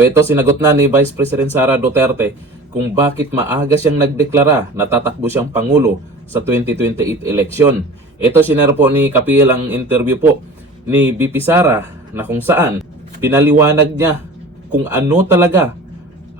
Ito sinagot na ni Vice President Sara Duterte kung bakit maaga siyang nagdeklara na tatakbo siyang Pangulo sa 2028 election. Ito sinare po ni Kapil ang interview po ni VP Sara na kung saan pinaliwanag niya kung ano talaga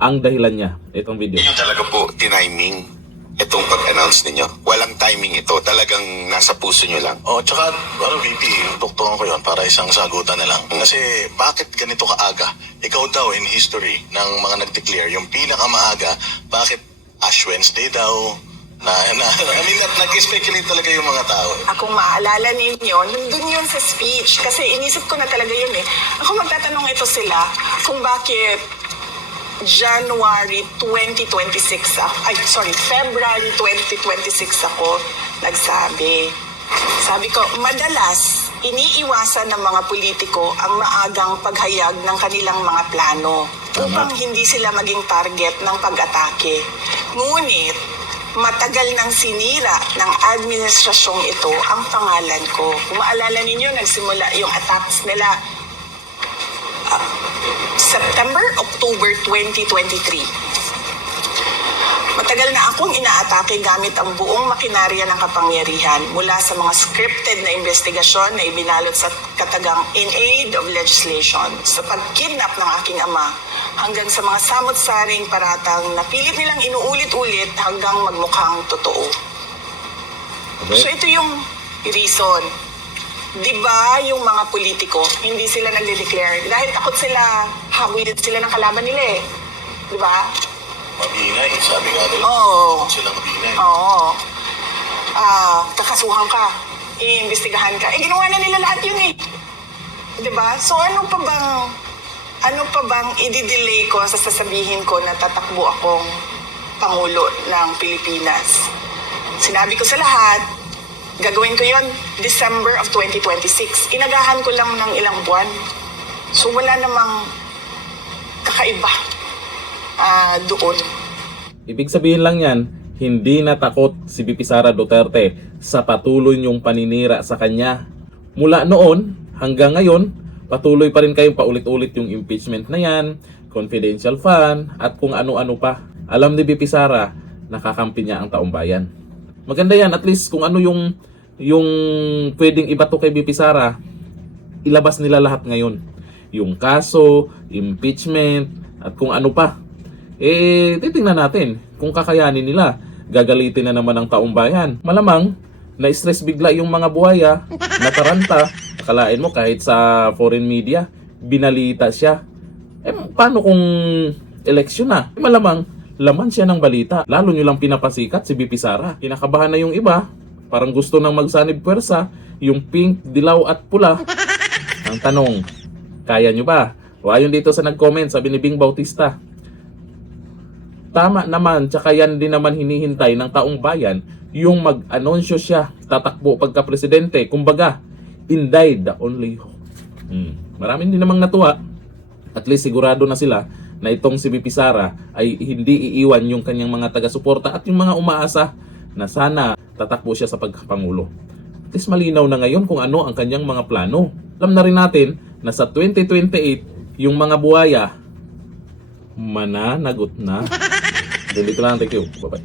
ang dahilan niya. Itong video. Hindi talaga po tiniming itong pag-announce ninyo. Walang timing ito. Talagang nasa puso nyo lang. Tsaka, VP, tuktukan ko yon para isang sagutan na lang. Kasi, bakit ganito kaaga? Ikaw daw, in history, ng mga nag-declare, yung pinakamaaga, bakit Ash Wednesday daw? Nag-speculate talaga yung mga tao. Kung maaalala ninyo, nandun yun sa speech. Kasi inisip ko na talaga yun eh. Ako magtatanong ito sila kung bakit January 2026 February 2026 ako nagsabi. Sabi ko, madalas iniiwasan ng mga politiko ang maagang paghayag ng kanilang mga plano upang hindi sila maging target ng pag-atake. Ngunit, matagal nang sinira ng administrasyong ito ang pangalan ko. Kung maalala ninyo, nagsimula yung attacks nila September, October 2023. Matagal na akong inaatake gamit ang buong makinarya ng kapangyarihan mula sa mga scripted na investigasyon na ibinalot sa katagang in aid of legislation, sa pagkidnap ng aking ama, hanggang sa mga samot-saring paratang na pilit nilang inuulit-ulit hanggang magmukhang totoo. Okay. So ito yung reason. Di ba yung mga politiko, hindi sila nagde-declare dahil takot sila, habulin sila ng kalaban nila eh. Di ba? Mabinay, sabi nga nila. Oo. Silang mabinay. Oo. Kakasuhan ka, iimbestigahan ka. Ginawa na nila lahat yun eh. Di ba? So ano pa bang i-delay ko sa sasabihin ko na tatakbo akong Pangulo ng Pilipinas? Sinabi ko sa lahat, gagawin ko yon December of 2026. Inagahan ko lang ng ilang buwan. So wala namang kakaiba doon. Ibig sabihin lang yan, hindi natakot si VP Sara Duterte sa patuloy niyong paninira sa kanya. Mula noon hanggang ngayon, patuloy pa rin kayong paulit-ulit yung impeachment na yan, confidential fund, at kung ano-ano pa. Alam ni VP Sara, nakakampi niya ang taong bayan. Maganda yan, at least kung ano yung pwedeng ibato kay VP Sara, ilabas nila lahat ngayon. Yung kaso, impeachment, at kung ano pa. Titingnan natin kung kakayanin nila. Gagalitin na naman ang taong bayan. Malamang, na-stress bigla yung mga buhaya, nataranta. Akalain mo kahit sa foreign media, binalita siya. Paano kung eleksyon na? Malamang, laman siya ng balita. Lalo nyo lang pinapasikat si VP Sara. Kinakabahan na yung iba. Parang gusto nang magsanib puwersa, yung pink, dilaw at pula. Ang tanong, kaya nyo ba? O ayon dito sa nag-comment, sabi ni Bing Bautista, tama naman, tsaka yan din naman hinihintay ng taong bayan, yung mag-anunsyo siya, tatakbo pagka-presidente. Kumbaga, Inday the only hope. Maraming din namang natuwa. At least sigurado na sila na itong si VP Sara ay hindi iiwan yung kanyang mga taga-suporta at yung mga umaasa na sana tatakbo siya sa pagkapangulo. At least malinaw na ngayon kung ano ang kanyang mga plano. Alam na rin natin na sa 2028, yung mga buhaya mananagot na. Dito lang, thank you. Bye-bye.